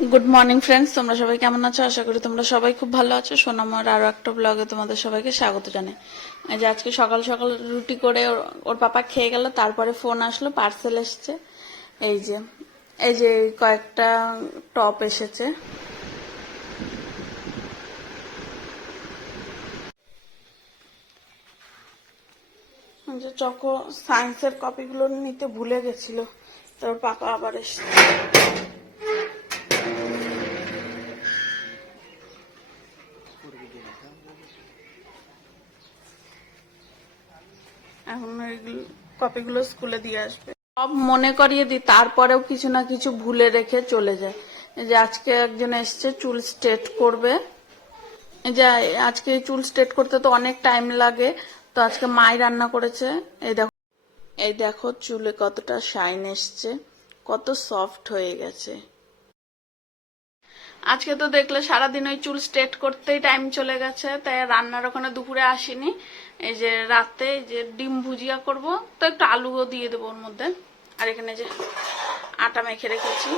Good morning friends তোমরা সবাই কেমন আছো? আশা করি তোমরা সবাই খুব ভালো আছো। সোনামার আরও একটা ব্লগে তোমাদের সবাইকে স্বাগত জানাই। যে আজকে সকাল সকাল রুটি করে ওর- পাপা খেয়ে গেল, তারপরে ফোন আসলো পার্সেল এসছে। এই যে এই যে কয়েকটা টপ এসেছে। যে চকো সায়েন্সের কপিগুলো নিতে ভুলে গেছিল, তারপর পাপা আবার এসছে। কপিগুলো স্কুলে দিয়ে আসবে। সব মনে করিয়ে দিই, তারপরেও কিছু না কিছু ভুলে রেখে চলে যায়। যে আজকে একজন এসছে, চুল স্ট্রেট করবে। যে আজকে চুল স্ট্রেট করতে তো অনেক টাইম লাগে, তো আজকে মাই রান্না করেছে। এই দেখো এই দেখো চুলে কতটা শাইন এসছে, কত সফট হয়ে গেছে। আজকে তো দেখলে সারাদিন ওই চুল স্ট্রেট করতেই টাইম চলে গেছে, তাই রান্নার ওখানে দুপুরে আসিনি। এই যে রাতে যে ডিম ভুজিয়া করব, তো একটু আলুও দিয়ে দেবো ওর মধ্যে। আর এখানে যে আটা মেখে রেখেছি,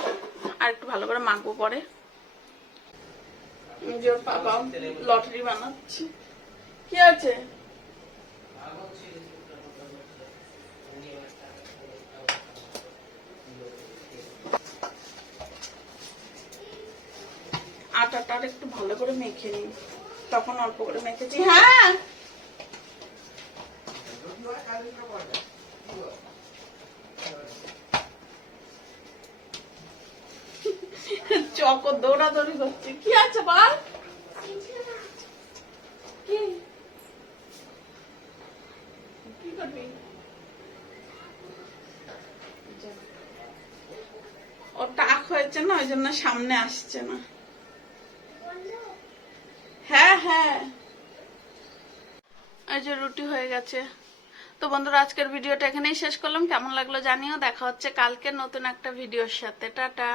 আর একটু ভালো করে মাখবো পরে। লটারি বানাচ্ছি। কি আছে? আটাটা একটু ভালো করে মেখে নিই। তখন অল্প করে মেখেছি। হ্যাঁ! চক দৌড়াদৌড়ি করছে। কি আছে বল? কি? হয়েছে না, ওই জন্য সামনে আসছে না হ্যাঁ হ্যাঁ এই যে রুটি হয়ে গেছে। তো বন্ধুরা, আজকের ভিডিওটা এখানেই শেষ করলাম। কেমন লাগল জানিও। দেখা হচ্ছে কালকে নতুন একটা ভিডিওর সাথে। টাটা।